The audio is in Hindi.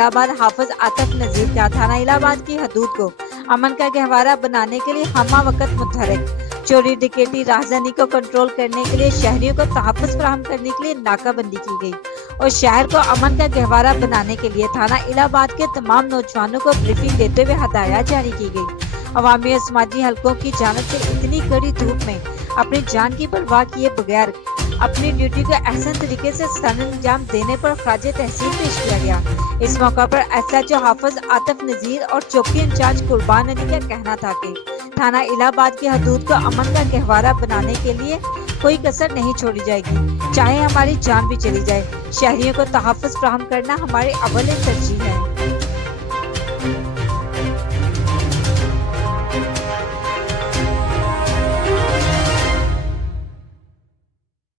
इलाहाबाद हाफिज आतिफ नजीर का थाना इलाहाबाद की हदूद को अमन का गहवारा बनाने के लिए हमा वक्त मुतहरिक। चोरी डकैती राहज़नी को कंट्रोल करने के लिए शहरियों को तहफ़्फ़ुज़ फराहम करने के लिए नाकाबंदी की गई और शहर को अमन का गहवारा बनाने के लिए थाना इलाहाबाद के तमाम नौजवानों को ब्रीफिंग देते हुए हदायत जारी की गई। अवामी और समाजी हलकों की जानिब से इतनी कड़ी धूप में अपनी जान की परवाह किए बगैर अपनी ड्यूटी को एहसन तरीके से सर अंजाम देने पर ख़ारिज तहसील पेश किया गया। इस मौका पर SHO हाफिज आतिफ नजीर और चौकी इंचार्ज कुर्बान अली का कहना था कि थाना इलाहाबाद की हदूद को अमन का गहवारा बनाने के लिए कोई कसर नहीं छोड़ी जाएगी, चाहे हमारी जान भी चली जाए। शहरियों को तहफ़्फ़ुज़ फराहम करना हमारी अव्वल तरजीह है।